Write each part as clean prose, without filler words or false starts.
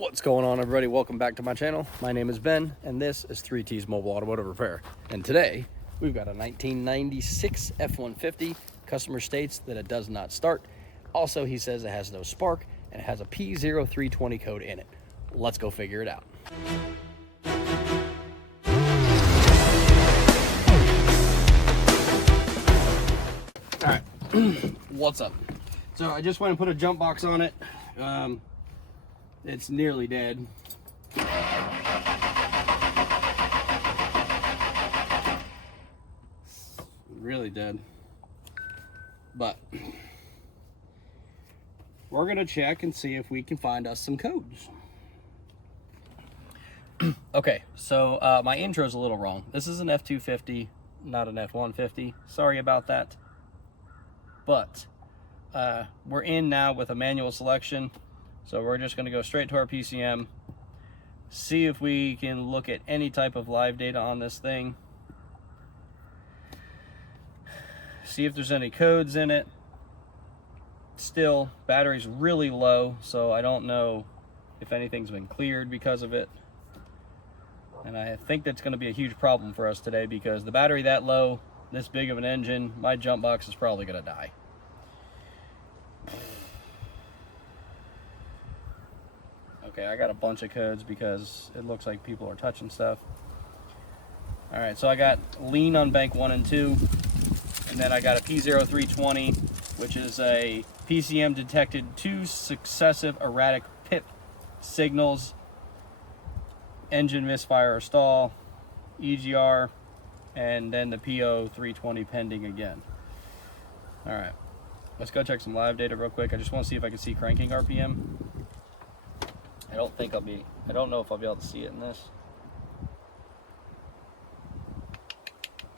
What's going on, everybody? Welcome back to my channel. My name is Ben, and this is 3T's Mobile Automotive Repair. And today, we've got a 1996 F-150. Customer states that it does not start. Also, he says it has no spark, and it has a P0320 code in it. Let's go figure it out. All right, what's up? So I just went and put a jump box on it. It's nearly dead. Really dead. But we're gonna check and see if we can find us some codes. Okay, so my intro's a little wrong. This is an F-250, not an F-150. Sorry about that. But we're in now with a manual selection. So we're just going to go straight to our PCM, see if we can look at any type of live data on this thing, see if there's any codes in it. Still, battery's really low, so I don't know if anything's been cleared because of it. And I think that's going to be a huge problem for us today, because the battery that low, this big of an engine, my jump box is probably going to die. Okay, I got a bunch of codes because it looks like people are touching stuff. All right, so I got lean on bank 1 and 2, and then I got a P0320, which is a PCM detected 2 successive erratic pip signals, engine misfire or stall, EGR, and then the P0320 pending again. All right, let's go check some live data real quick. I just want to see if I can see cranking RPM. I don't know if I'll be able to see it in this.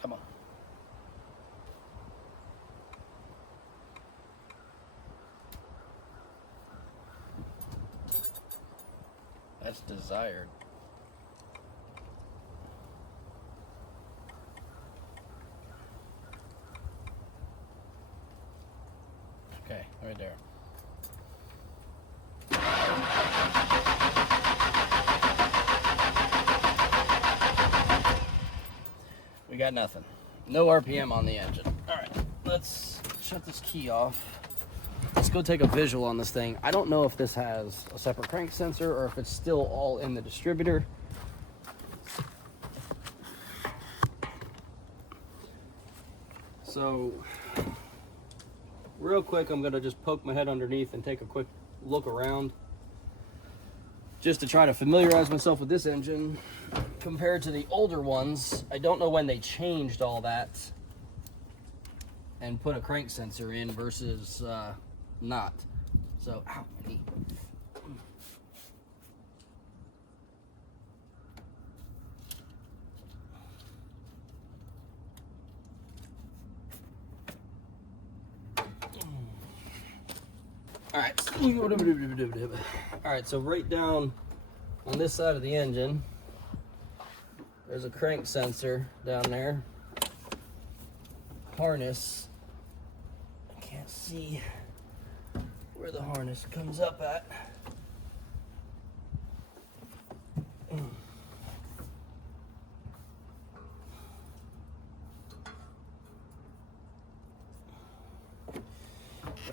Come on. That's desired. Okay, right there. We got nothing. No RPM on the engine. All right, let's shut this key off. Let's go take a visual on this thing. I don't know if this has a separate crank sensor or if it's still all in the distributor. So, real quick, I'm gonna just poke my head underneath and take a quick look around, just to try to familiarize myself with this engine compared to the older ones. I don't know when they changed all that and put a crank sensor in versus not. So, ow, my knee. All right, so right down on this side of the engine, there's a crank sensor down there. Harness. I can't see where the harness comes up at.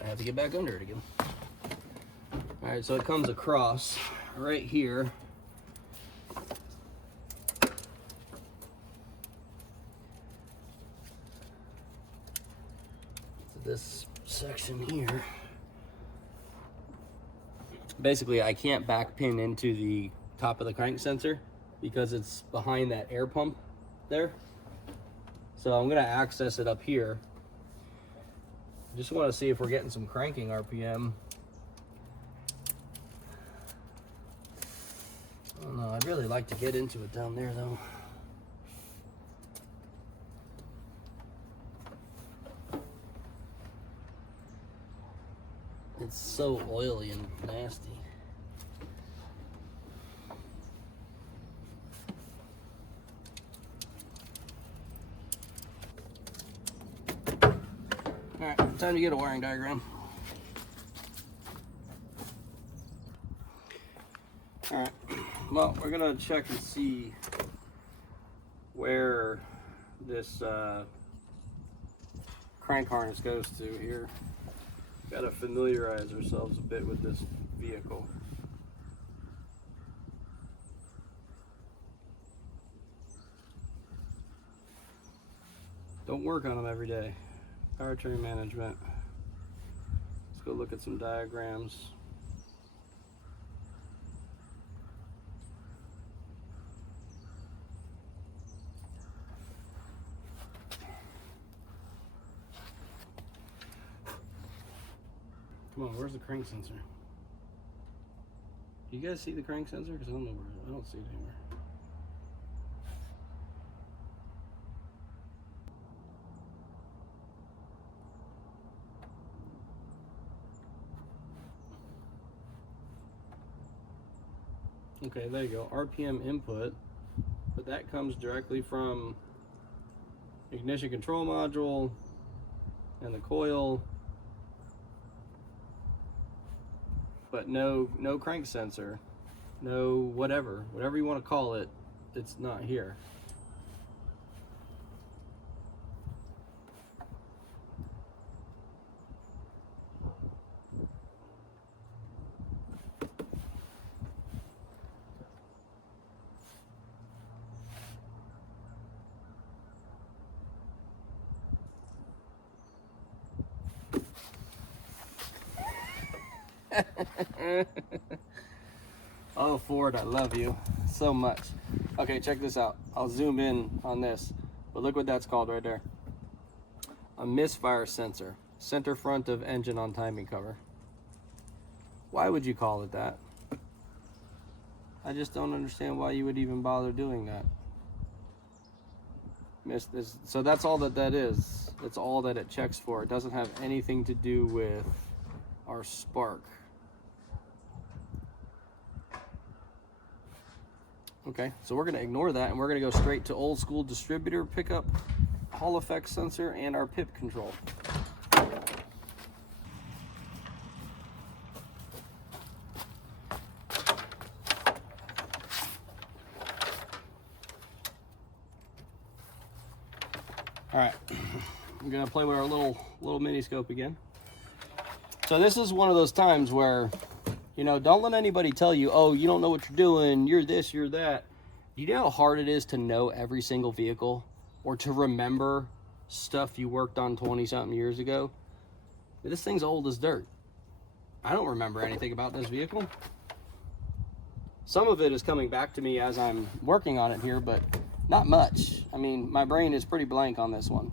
I have to get back under it again. All right, so it comes across right here. To this section here. Basically, I can't back pin into the top of the crank sensor because it's behind that air pump there. So I'm gonna access it up here. Just want to see if we're getting some cranking RPM. I don't know, I'd really like to get into it down there though. It's so oily and nasty. All right, time to get a wiring diagram. All right, well, we're gonna check and see where this crank harness goes to here. Gotta familiarize ourselves a bit with this vehicle. Don't work on them every day. Powertrain management. Let's go look at some diagrams. Come on, where's the crank sensor? Do you guys see the crank sensor? Because I don't know where. I don't see it anywhere. Okay, there you go. RPM input, but that comes directly from ignition control module and the coil, but no crank sensor, no whatever you want to call it. It's not here. Oh, Ford, I love you so much. Okay, check this out. I'll zoom in on this, but look what that's called right there. A misfire sensor, center front of engine on timing cover. Why would you call it that? I just don't understand why you would even bother doing that. So that's all that is. That's all that it checks for. It doesn't have anything to do with our spark. Okay, so we're gonna ignore that and we're gonna go straight to old school distributor pickup, Hall effect sensor, and our pip control. All right, I'm gonna play with our little mini scope again. So this is one of those times where, you know, don't let anybody tell you, oh, you don't know what you're doing, you're this, you're that. You know how hard it is to know every single vehicle or to remember stuff you worked on 20-something years ago? This thing's old as dirt. I don't remember anything about this vehicle. Some of it is coming back to me as I'm working on it here, but not much. I mean, my brain is pretty blank on this one.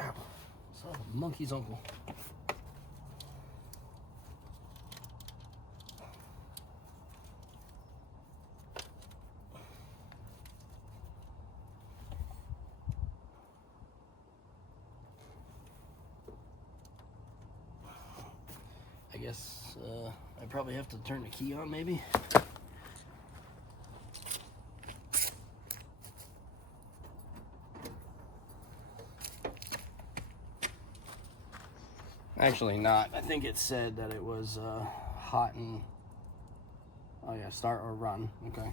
Ow. Son of a monkey's uncle. I guess I probably have to turn the key on, maybe. Actually not. I think it said that it was hot and, oh yeah, start or run. Okay.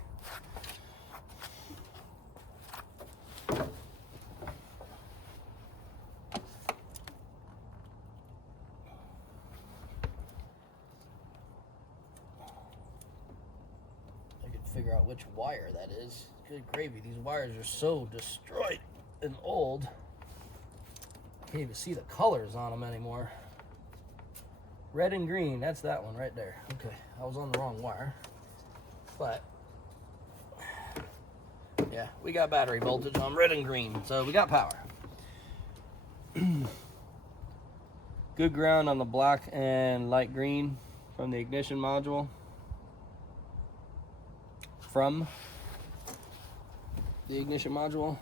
Figure out which wire that is. Good gravy, these wires are so destroyed and old. Can't even see the colors on them anymore. Red and green, that's that one right there. Okay, I was on the wrong wire. But, yeah, we got battery voltage on red and green, so we got power. Good ground on the black and light green from the ignition module. From the ignition module.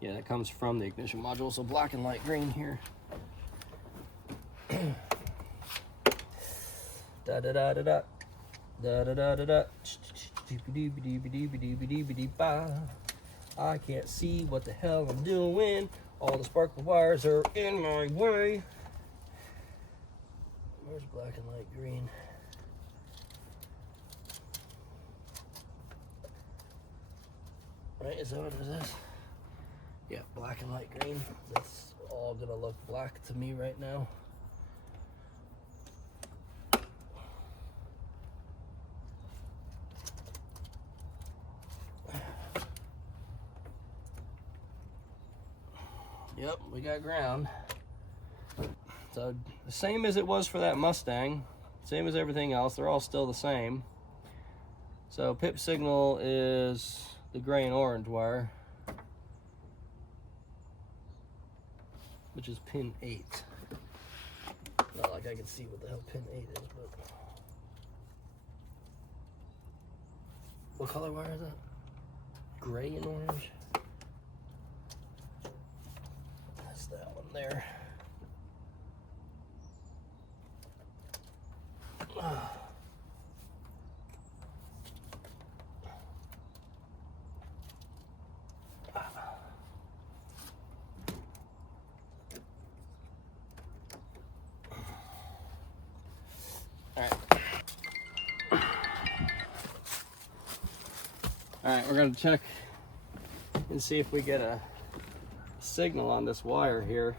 Yeah, that comes from the ignition module, so black and light green here. Da da da da da da da da da da. I can't see what the hell I'm doing. All the sparkle wires are in my way. Where's black and light green? Right, is that what it is? Yeah, black and light green. That's all gonna look black to me right now. Yep, we got ground. So the same as it was for that Mustang, same as everything else, they're all still the same. So pip signal is the gray and orange wire, which is pin 8. Not like I can see what the hell pin 8 is, but what color wire is that? Gray and orange? That's that one there. All right, we're gonna check and see if we get a signal on this wire here.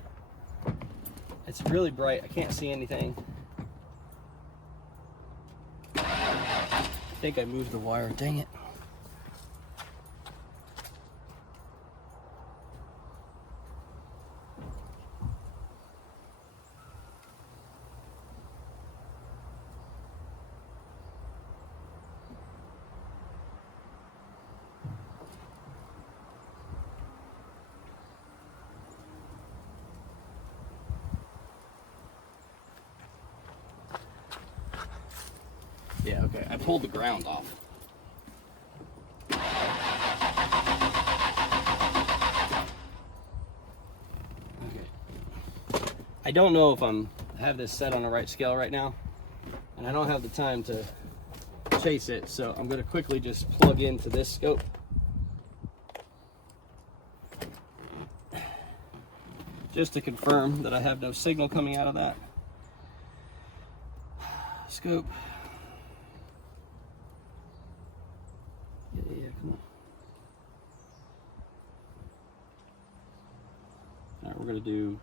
It's really bright, I can't see anything. I think I moved the wire, dang it. Yeah, okay, I pulled the ground off. Okay. I don't know if I have this set on the right scale right now, and I don't have the time to chase it, so I'm gonna quickly just plug into this scope. Just to confirm that I have no signal coming out of that scope. Yeah, come on. All right, we're gonna do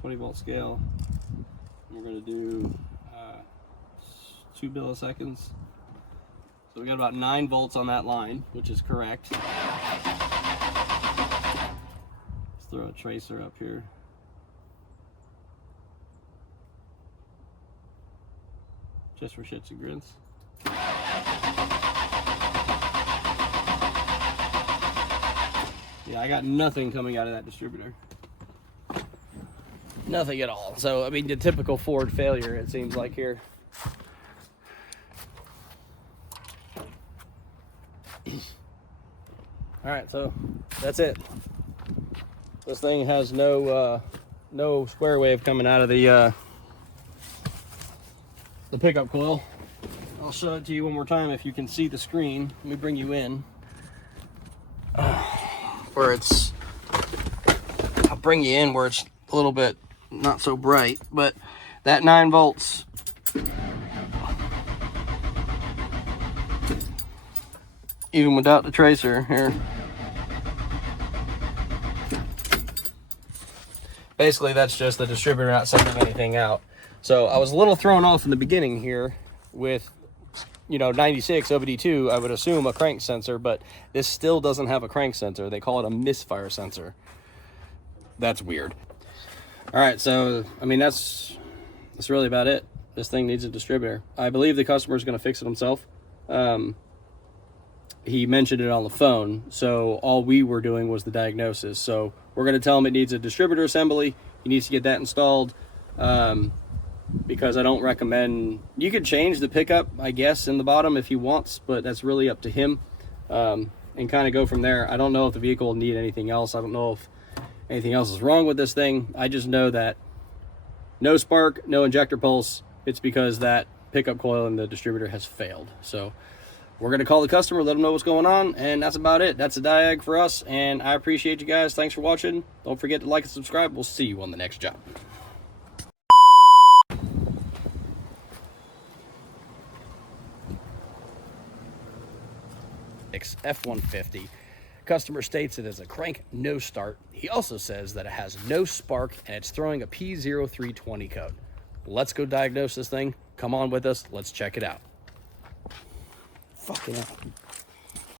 20 volt scale. We're gonna do 2 milliseconds. So we got about 9 volts on that line, which is correct. Let's throw a tracer up here. Just for shits and grins. Yeah, I got nothing coming out of that distributor. Nothing at all. So, I mean, the typical Ford failure, it seems like here. All right, so that's it. This thing has no square wave coming out of the pickup coil. I'll show it to you one more time if you can see the screen. Let me bring you in. Where it's, I'll bring you in where it's a little bit not so bright, but that 9 volts even without the tracer here, basically that's just the distributor not sending anything out. So I was a little thrown off in the beginning here with, you know, 96 OBD2, I would assume a crank sensor, but this still doesn't have a crank sensor. They call it a misfire sensor. That's weird. All right, so, I mean, that's really about it. This thing needs a distributor. I believe the customer is going to fix it himself. He mentioned it on the phone, so all we were doing was the diagnosis. So we're going to tell him it needs a distributor assembly. He needs to get that installed. Because I don't recommend, you could change the pickup, I guess, in the bottom if he wants, but that's really up to him, and kind of go from there. I don't know if the vehicle will need anything else. I don't know if anything else is wrong with this thing. I just know that no spark, no injector pulse. It's because that pickup coil in the distributor has failed. So we're going to call the customer, let them know what's going on, and that's about it. That's a diag for us, and I appreciate you guys. Thanks for watching. Don't forget to like and subscribe. We'll see you on the next job. F-150. Customer states it is a crank no start. He also says that it has no spark and it's throwing a P0320 code. Let's go diagnose this thing. Come on with us. Let's check it out. Fucking hell.